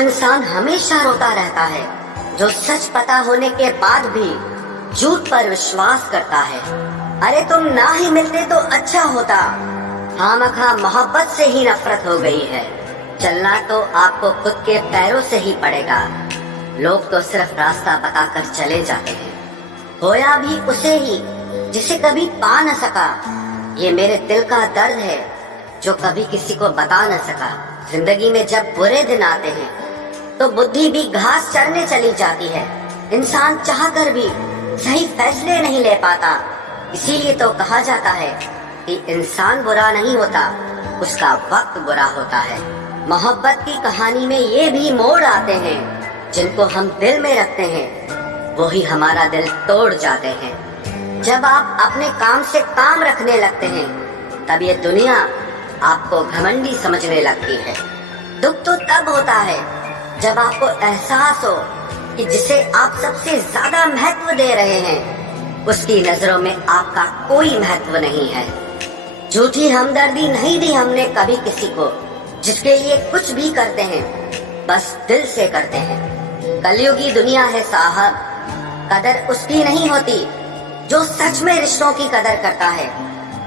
इंसान हमेशा रोता रहता है जो सच पता होने के बाद भी झूठ पर विश्वास करता है। अरे तुम ना ही मिलते तो अच्छा होता, खामखा मोहब्बत से ही नफरत हो गई है। चलना तो आपको खुद के पैरों से ही पड़ेगा, लोग तो सिर्फ रास्ता बताकर चले जाते हैं। होया भी उसे ही जिसे कभी पा न सका, ये मेरे दिल का दर्द है जो कभी किसी को बता न सका। जिंदगी में जब बुरे दिन आते हैं तो बुद्धि भी घास चरने चली जाती है। इंसान चाह कर भी सही फैसले नहीं ले पाता, इसीलिए तो कहा जाता है कि इंसान बुरा नहीं होता, उसका वक्त बुरा होता है। मोहब्बत की कहानी में ये भी मोड़ आते हैं, जिनको हम दिल में रखते हैं वो ही हमारा दिल तोड़ जाते हैं। जब आप अपने काम से काम रखने लगते हैं तब ये दुनिया आपको घमंडी समझने लगती है। दुख तो तब होता है जब आपको एहसास हो कि जिसे आप सबसे ज्यादा महत्व दे रहे हैं उसकी नजरों में आपका कोई महत्व नहीं है। झूठी हमदर्दी नहीं दी हमने कभी किसी को, जिसके लिए कुछ भी करते हैं बस दिल से करते हैं। कलयुगी दुनिया है साहब, कदर उसकी नहीं होती जो सच में रिश्तों की कदर करता है,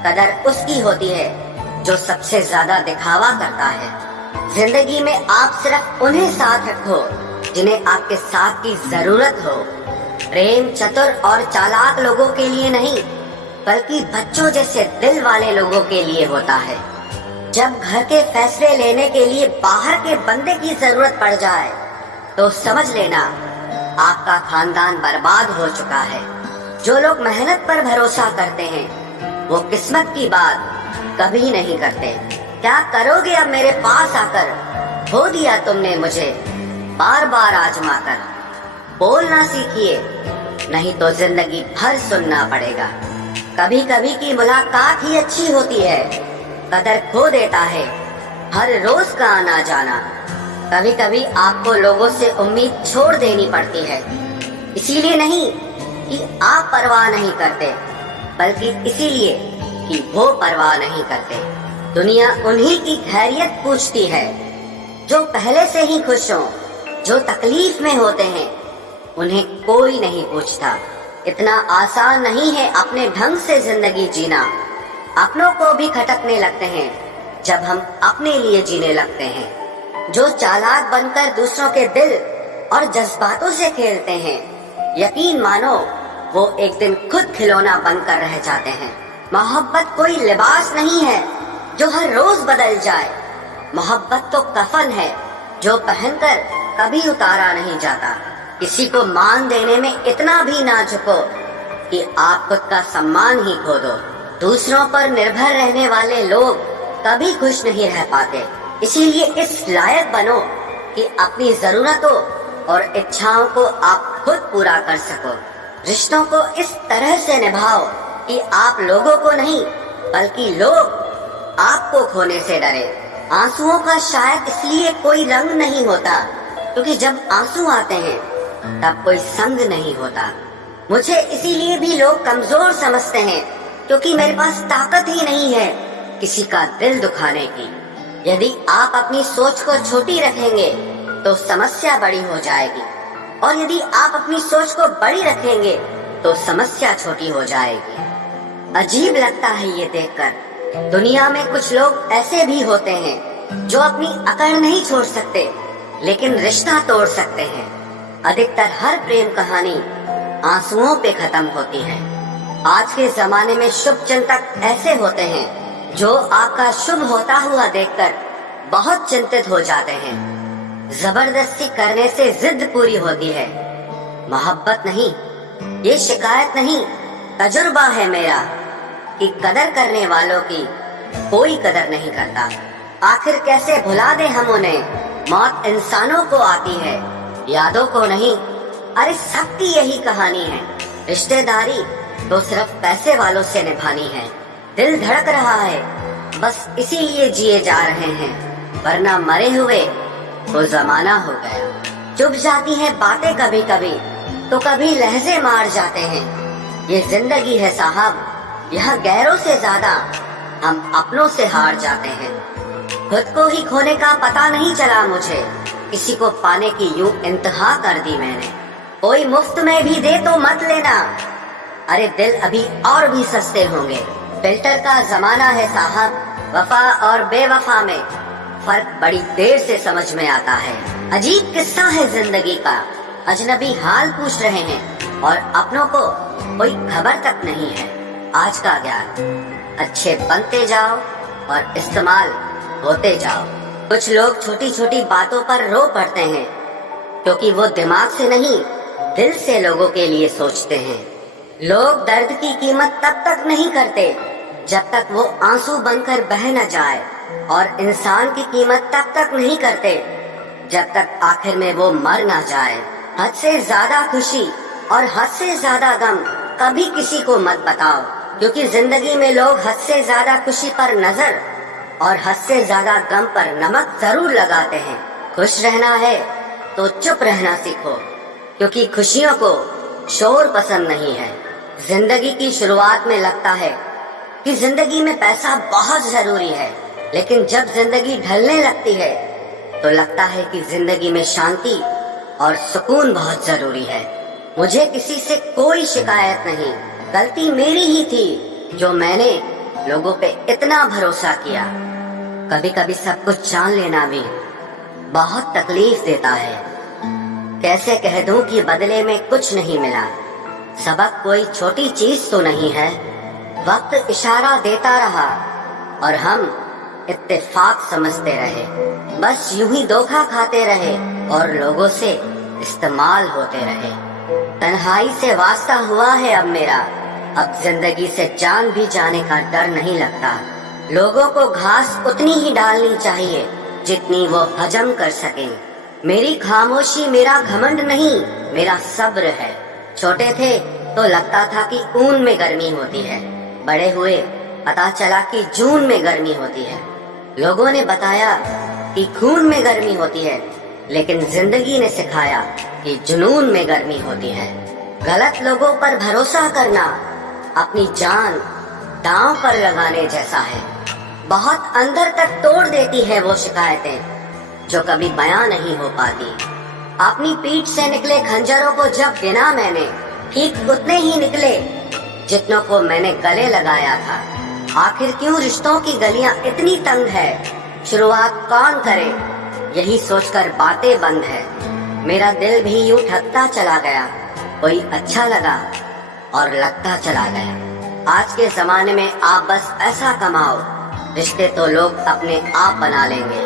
कदर उसकी होती है जो सबसे ज्यादा दिखावा करता है। जिंदगी में आप सिर्फ उन्हें साथ रखो जिन्हें आपके साथ की जरूरत हो। प्रेम चतुर और चालाक लोगों के लिए नहीं, बल्कि बच्चों जैसे दिल वाले लोगों के लिए होता है। जब घर के फैसले लेने के लिए बाहर के बंदे की जरूरत पड़ जाए तो समझ लेना आपका खानदान बर्बाद हो चुका है। जो लोग मेहनत पर भरोसा करते हैं वो किस्मत की बात कभी नहीं करते। क्या करोगे अब मेरे पास आकर, खो दिया तुमने मुझे बार बार आजमा कर। बोलना सीखिए नहीं तो जिंदगी भर सुनना पड़ेगा। कभी कभी की मुलाकात ही अच्छी होती है, कदर खो देता है हर रोज का आना जाना। कभी कभी आपको लोगों से उम्मीद छोड़ देनी पड़ती है, इसीलिए नहीं कि आप परवाह नहीं करते, बल्कि इसीलिए कि वो परवाह नहीं करते। दुनिया उन्हीं की खैरियत पूछती है जो पहले से ही खुश हो, जो तकलीफ में होते हैं उन्हें कोई नहीं पूछता। इतना आसान नहीं है अपने ढंग से जिंदगी जीना। अपनों को भी खटकने लगते हैं जब हम अपने लिए जीने लगते हैं। जो चालाक बनकर दूसरों के दिल और जज्बातों से खेलते हैं, यकीन मानो वो एक दिन खुद खिलौना बनकर रह जाते हैं। मोहब्बत कोई लिबास नहीं है जो हर रोज बदल जाए, मोहब्बत तो कफन है जो पहनकर कभी उतारा नहीं जाता। किसी को मान देने में इतना भी ना झुको कि आप खुद का सम्मान ही खो दो। दूसरों पर निर्भर रहने वाले लोग कभी खुश नहीं रह पाते, इसीलिए इस लायक बनो कि अपनी जरूरतों और इच्छाओं को आप खुद पूरा कर सको। रिश्तों को इस तरह से निभाओ कि आप लोगों को नहीं बल्कि लोग आपको खोने से डरे। आंसुओं का शायद इसलिए कोई रंग नहीं होता क्योंकि जब आंसू आते हैं तब कोई संग नहीं होता। मुझे इसीलिए भी लोग कमजोर समझते हैं क्योंकि मेरे पास ताकत ही नहीं है किसी का दिल दुखाने की। यदि आप अपनी सोच को छोटी रखेंगे तो समस्या बड़ी हो जाएगी, और यदि आप अपनी सोच को बड़ी रखेंगे तो समस्या छोटी हो जाएगी। अजीब लगता है ये देखकर, दुनिया में कुछ लोग ऐसे भी होते हैं जो अपनी अकड़ नहीं छोड़ सकते लेकिन रिश्ता तोड़ सकते हैं। अधिकतर हर प्रेम कहानी आंसुओं पे खत्म होती है। आज के जमाने में शुभ चिंतक ऐसे होते हैं जो आपका शुभ होता हुआ देखकर बहुत चिंतित हो जाते हैं। जबरदस्ती करने से जिद पूरी होती है। मोहब्बत नहीं, ये शिकायत नहीं, तजुर्बा है मेरा कि कदर करने वालों की कोई कदर नहीं करता। आखिर कैसे भुला दे हम उन्हें, मौत इंसानों को आती है यादों को नहीं। अरे सबकी यही कहानी है, रिश्तेदारी तो सिर्फ पैसे वालों से निभानी है। दिल धड़क रहा है बस इसीलिए जिए जा रहे हैं, वरना मरे हुए तो जमाना हो गया। चुभ जाती हैं बातें कभी कभी तो कभी लहजे मार जाते हैं। ये जिंदगी है साहब, यह गैरों से ज्यादा हम अपनों से हार जाते हैं। खुद को ही खोने का पता नहीं चला मुझे किसी को पाने की यूं इंतहा कर दी मैंने। कोई मुफ्त में भी दे तो मत लेना, अरे दिल अभी और भी सस्ते होंगे। फिल्टर का जमाना है साहब, वफा और बेवफा में फर्क बड़ी देर से समझ में आता है। अजीब किस्सा है जिंदगी का, अजनबी हाल पूछ रहे हैं और अपनों को कोई खबर तक नहीं है। आज का ज्ञान अच्छे बनते जाओ और इस्तेमाल होते जाओ। कुछ लोग छोटी छोटी बातों पर रो पड़ते हैं क्योंकि वो दिमाग से नहीं दिल से लोगों के लिए सोचते हैं। लोग दर्द की कीमत तब तक नहीं करते जब तक वो आंसू बनकर बह न जाए, और इंसान की कीमत तब तक नहीं करते जब तक आखिर में वो मर ना जाए। हद से ज्यादा खुशी और हद से ज्यादा गम कभी किसी को मत बताओ, क्योंकि जिंदगी में लोग हद से ज्यादा खुशी पर नजर और हद से ज्यादा गम पर नमक जरूर लगाते हैं। खुश रहना है तो चुप रहना सीखो, क्योंकि खुशियों को शोर पसंद नहीं है। जिंदगी की शुरुआत में लगता है कि जिंदगी में पैसा बहुत जरूरी है, लेकिन जब जिंदगी ढलने लगती है तो लगता है कि जिंदगी में शांति और सुकून बहुत जरूरी है। मुझे किसी से कोई शिकायत नहीं, गलती मेरी ही थी जो मैंने लोगों पे इतना भरोसा किया। कभी कभी सब कुछ जान लेना भी बहुत तकलीफ देता है। कैसे कह दूं कि बदले में कुछ नहीं मिला। सबक कोई छोटी चीज तो नहीं है। वक्त इशारा देता रहा और हम इत्तेफाक समझते रहे। बस यूं ही धोखा खाते रहे और लोगों से इस्तेमाल होते रहे। तन्हाई से वास्ता हुआ है अब मेरा, अब जिंदगी से जान भी जाने का डर नहीं लगता। लोगों को घास उतनी ही डालनी चाहिए जितनी वो हजम कर सकें। मेरी खामोशी मेरा घमंड नहीं, मेरा सब्र है। छोटे थे तो लगता था कि ऊन में गर्मी होती है, बड़े हुए पता चला कि जून में गर्मी होती है। लोगों ने बताया कि खून में गर्मी होती है, लेकिन जिंदगी ने सिखाया कि जुनून में गर्मी होती है। गलत लोगों पर भरोसा करना अपनी जान दांव पर लगाने जैसा है। बहुत अंदर तक तोड़ देती है वो शिकायतें जो कभी बयां नहीं हो पाती। अपनी पीठ से निकले खंजरों को जब गिना मैंने, ठीक उतने ही निकले जितनों को मैंने गले लगाया था। आखिर क्यों रिश्तों की गलियां इतनी तंग है, शुरुआत कौन करे, यही सोचकर बातें बंद है। मेरा दिल भी यूं ठगता चला गया, कोई अच्छा लगा और लगता चला गया। आज के जमाने में आप बस ऐसा कमाओ, रिश्ते तो लोग अपने आप बना लेंगे।